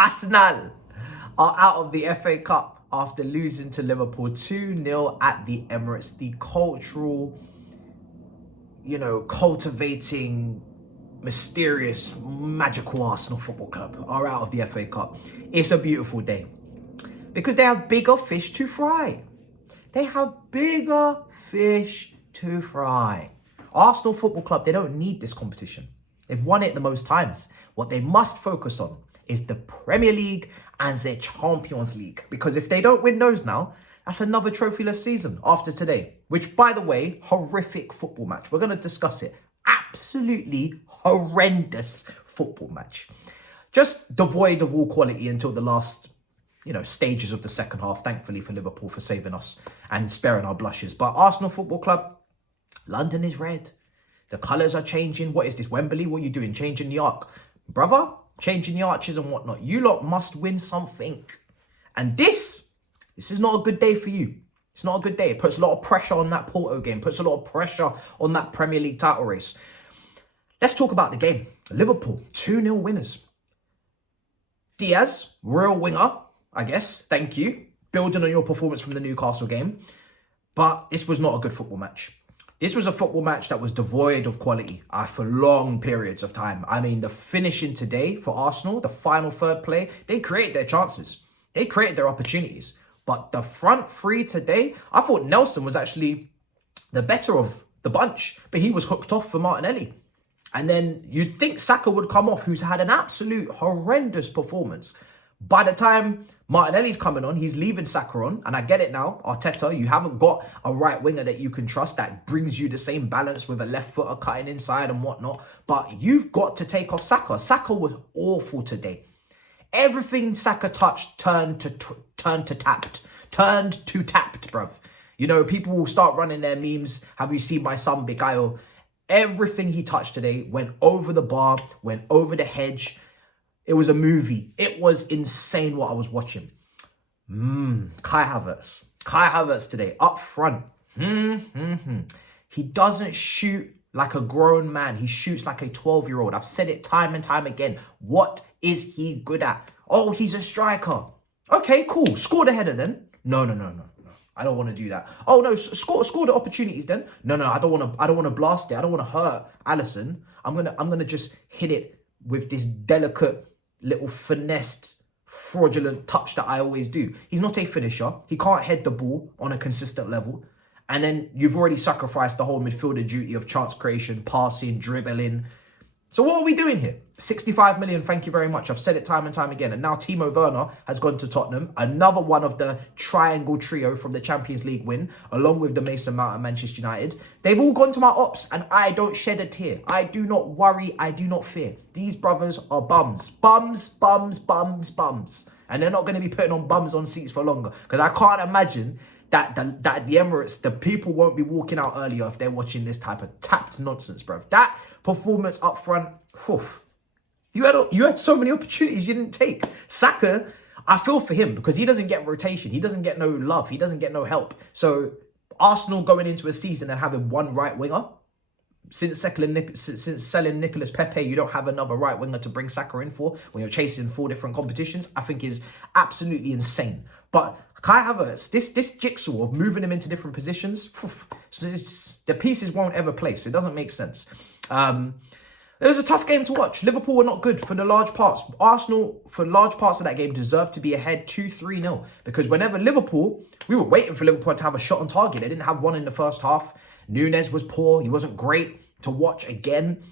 Arsenal are out of the FA Cup after losing to Liverpool 2-0 at the Emirates. The cultural, cultivating, mysterious, magical Arsenal Football Club are out of the FA Cup. It's a beautiful day because they have bigger fish to fry. They have bigger fish to fry. Arsenal Football Club, they don't need this competition. They've won it the most times. What they must focus on is the Premier League and the Champions League. Because if they don't win those now, that's another trophyless season after today. Which, by the way, horrific football match. We're going to discuss it. Absolutely horrendous football match. Just devoid of all quality until the last, stages of the second half. Thankfully for Liverpool for saving us and sparing our blushes. But Arsenal Football Club, London is red. The colours are changing. What is this, Wembley? What are you doing? Changing the arc. Brother, changing the arches and whatnot. You lot must win something. And this is not a good day for you. It's not a good day. It puts a lot of pressure on that Porto game. Puts a lot of pressure on that Premier League title race. Let's talk about the game. Liverpool, 2-0 winners. Diaz, real winger, I guess. Thank you. Building on your performance from the Newcastle game. But this was not a good football match. This was a football match that was devoid of quality for long periods of time. I mean, the finishing today for Arsenal, the final third play, they created their chances. They created their opportunities. But the front three today, I thought Nelson was actually the better of the bunch. But he was hooked off for Martinelli. And then you'd think Saka would come off, who's had an absolute horrendous performance. By the time Martinelli's coming on, he's leaving Saka on. And I get it now, Arteta, you haven't got a right winger that you can trust that brings you the same balance with a left footer cutting inside and whatnot. But you've got to take off Saka. Saka was awful today. Everything Saka touched turned to tapped, bruv. People will start running their memes. Have you seen my son, Bikayo? Everything he touched today went over the bar, went over the hedge. It was a movie. It was insane what I was watching. Kai Havertz. Kai Havertz today, up front. He doesn't shoot like a grown man. He shoots like a 12-year-old. I've said it time and time again. What is he good at? Oh, he's a striker. Okay, cool. Score the header then. No. I don't want to do that. Oh no, score the opportunities then. No, I don't want to blast it. I don't want to hurt Alisson. I'm gonna just hit it with this delicate little finessed fraudulent touch that I always do. He's not a finisher. He can't head the ball on a consistent level. And then you've already sacrificed the whole midfielder duty of chance creation, passing, dribbling. So what are we doing here? 65 million, thank you very much. I've said it time and time again. And now Timo Werner has gone to Tottenham. Another one of the triangle trio from the Champions League win, along with the Mason Mount at Manchester United. They've all gone to my ops and I don't shed a tear. I do not worry. I do not fear. These brothers are bums. Bums. And they're not going to be putting on bums on seats for longer. Because I can't imagine that at the Emirates, the people won't be walking out earlier if they're watching this type of tapped nonsense, bruv. That performance up front, you had so many opportunities you didn't take. Saka, I feel for him because he doesn't get rotation. He doesn't get no love. He doesn't get no help. So Arsenal going into a season and having one right winger, since selling Nicolas Pepe, you don't have another right winger to bring Saka in for when you're chasing 4 different competitions, I think is absolutely insane. But Kai Havertz, this jigsaw of moving him into different positions, the pieces won't ever place. It doesn't make sense. It was a tough game to watch. Liverpool were not good for the large parts. Arsenal, for large parts of that game, deserved to be ahead 2-3-0. Because whenever Liverpool, we were waiting for Liverpool to have a shot on target. They didn't have one in the first half. Nunes was poor. He wasn't great to watch again.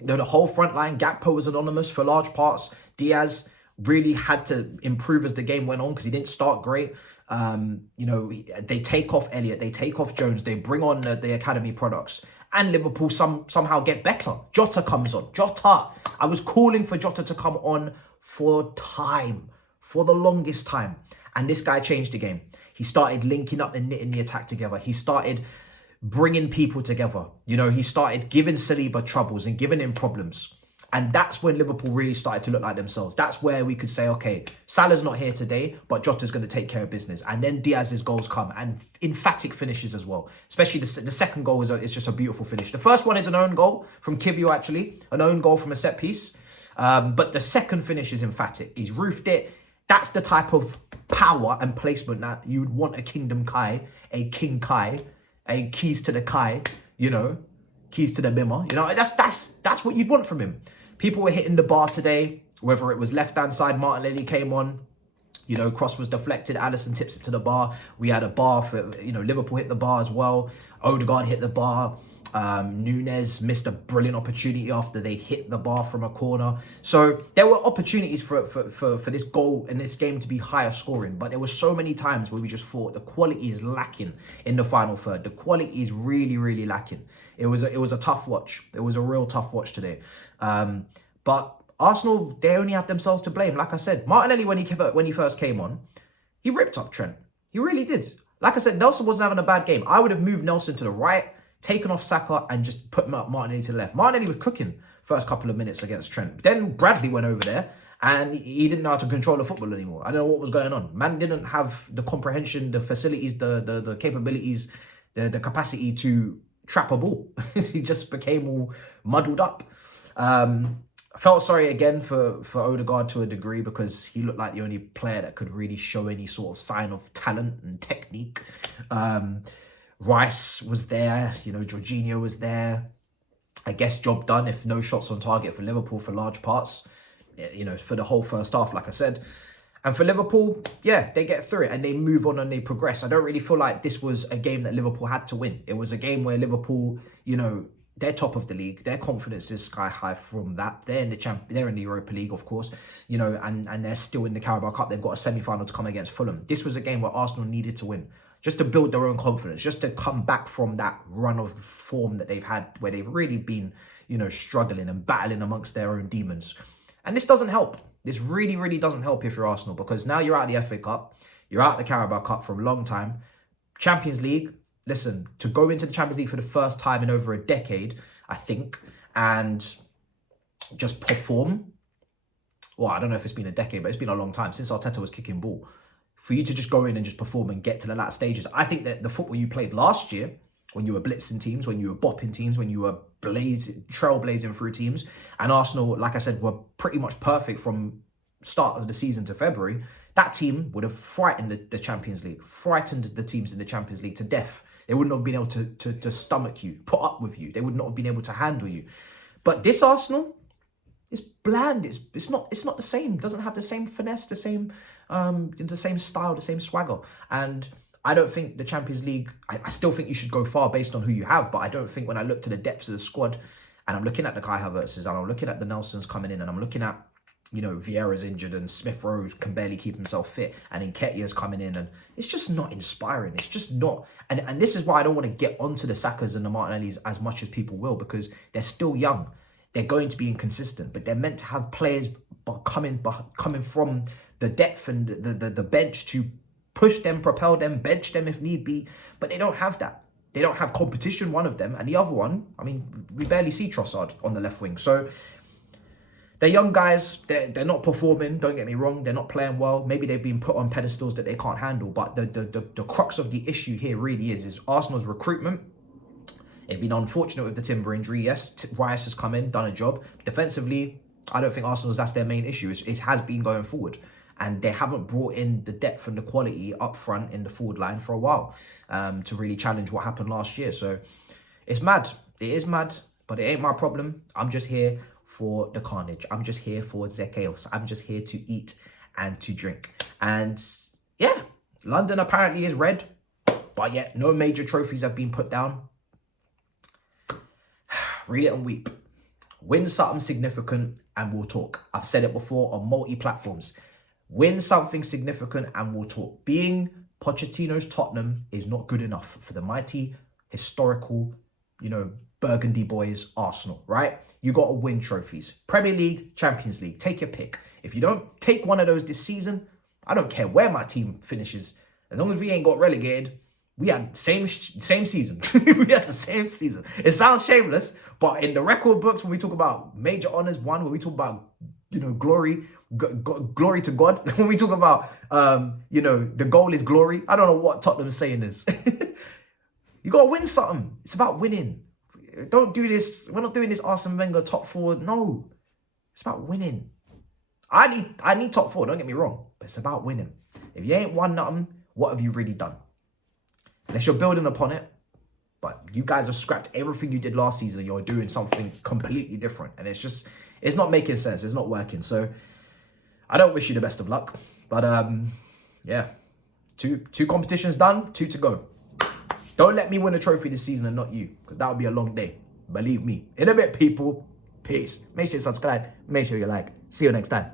The whole front line, Gakpo was anonymous for large parts. Diaz really had to improve as the game went on because he didn't start great. They take off Elliott, they take off Jones, they bring on the academy products. And Liverpool somehow get better. Jota comes on. Jota. I was calling for Jota to come on for the longest time. And this guy changed the game. He started linking up and knitting the attack together. He started bringing people together. He started giving Saliba troubles and giving him problems. And that's when Liverpool really started to look like themselves. That's where we could say, okay, Salah's not here today, but Jota's going to take care of business. And then Diaz's goals come and emphatic finishes as well. Especially the second goal is just a beautiful finish. The first one is an own goal from Kivio, actually. An own goal from a set piece. But the second finish is emphatic. He's roofed it. That's the type of power and placement that you'd want a Kingdom Kai, a King Kai, a keys to the Kai, you know, keys to the Bimmer. You know, that's what you'd want from him. People were hitting the bar today, whether it was left-hand side, Martinelli came on, you know, cross was deflected, Alisson tips it to the bar. We had a bar for, you know, Liverpool hit the bar as well. Odegaard hit the bar. Nunez missed a brilliant opportunity after they hit the bar from a corner. So there were opportunities for this goal and this game to be higher scoring, but there were so many times where we just thought the quality is lacking in the final third. The quality is really, really lacking. It was a tough watch. It was a real tough watch today. But Arsenal, they only have themselves to blame. Like I said, Martinelli, when he first came on, he ripped up Trent. He really did. Like I said, Nelson wasn't having a bad game. I would have moved Nelson to the right, taken off Saka, and just put Martinelli to the left. Martinelli was cooking first couple of minutes against Trent. Then Bradley went over there, and he didn't know how to control the football anymore. I don't know what was going on. Man didn't have the comprehension, the facilities, the capabilities, the capacity to trap a ball. He just became all muddled up. I felt sorry again for Odegaard to a degree, because he looked like the only player that could really show any sort of sign of talent and technique. Rice was there, you know, Jorginho was there. I guess job done, if no shots on target for Liverpool for large parts, you know, for the whole first half, like I said. And for Liverpool, yeah, they get through it and they move on and they progress. I don't really feel like this was a game that Liverpool had to win. It was a game where Liverpool, you know, they're top of the league. Their confidence is sky high from that. They're in the Europa League, of course, you know, and they're still in the Carabao Cup. They've got a semi-final to come against Fulham. This was a game where Arsenal needed to win, just to build their own confidence, just to come back from that run of form that they've had, where they've really been, you know, struggling and battling amongst their own demons. And this doesn't help. This really, really doesn't help if you're Arsenal, because now you're out of the FA Cup, you're out of the Carabao Cup for a long time. Champions League, listen, to go into the Champions League for the first time in over a decade, I think, and just perform. Well, I don't know if it's been a decade, but it's been a long time since Arteta was kicking ball. For you to just go in and just perform and get to the last stages. I think that the football you played last year, when you were blitzing teams, when you were bopping teams, when you were trailblazing through teams, and Arsenal, like I said, were pretty much perfect from start of the season to February, that team would have frightened the Champions League, frightened the teams in the Champions League to death. They wouldn't have been able to stomach you, put up with you. They would not have been able to handle you. But this Arsenal is bland. It's not the same. It doesn't have the same finesse, the same style, the same swagger. And I don't think the Champions League, I still think you should go far based on who you have, but I don't think, when I look to the depths of the squad, and I'm looking at the Kai Havertz's, and I'm looking at the Nelsons coming in, and I'm looking at, you know, Vieira's injured and Smith Rowe can barely keep himself fit, and Nketiah's coming in, and it's just not inspiring. It's just not. And this is why I don't want to get onto the Sakas and the Martinellis as much as people will, because they're still young. They're going to be inconsistent, but they're meant to have players coming from the depth and the bench to push them, propel them, bench them if need be. But they don't have that. They don't have competition, one of them. And the other one, I mean, we barely see Trossard on the left wing. So they're young guys. They're not performing. Don't get me wrong. They're not playing well. Maybe they've been put on pedestals that they can't handle. But the crux of the issue here really is Arsenal's recruitment. They've been unfortunate with the Timber injury. Yes, Rice has come in, done a job. Defensively, I don't think that's their main issue. It has been going forward. And they haven't brought in the depth and the quality up front in the forward line for a while to really challenge what happened last year. So it's mad. It is mad, but it ain't my problem. I'm just here for the carnage. I'm just here for the chaos. I'm just here to eat and to drink. And yeah, London apparently is red, but yet no major trophies have been put down. Read it and weep. Win something significant and we'll talk. I've said it before on multi-platforms. Win something significant and we'll talk. Being Pochettino's Tottenham is not good enough for the mighty, historical, you know, Burgundy boys Arsenal, right? You got to win trophies. Premier League, Champions League, take your pick. If you don't take one of those this season, I don't care where my team finishes. As long as we ain't got relegated, we had same season. We had the same season. It sounds shameless, but in the record books, when we talk about major honours won, when we talk about, you know, glory to God, when we talk about, you know, the goal is glory. I don't know what Tottenham's saying is. You got to win something. It's about winning. Don't do this. We're not doing this Arsene Wenger top four. No. It's about winning. I need top 4, don't get me wrong, but it's about winning. If you ain't won nothing, what have you really done? Unless you're building upon it, but you guys have scrapped everything you did last season and you're doing something completely different. And it's not making sense. It's not working. So I don't wish you the best of luck. But yeah, two competitions done, 2 to go. Don't let me win a trophy this season and not you, because that would be a long day. Believe me. In a bit, people. Peace. Make sure you subscribe. Make sure you like. See you next time.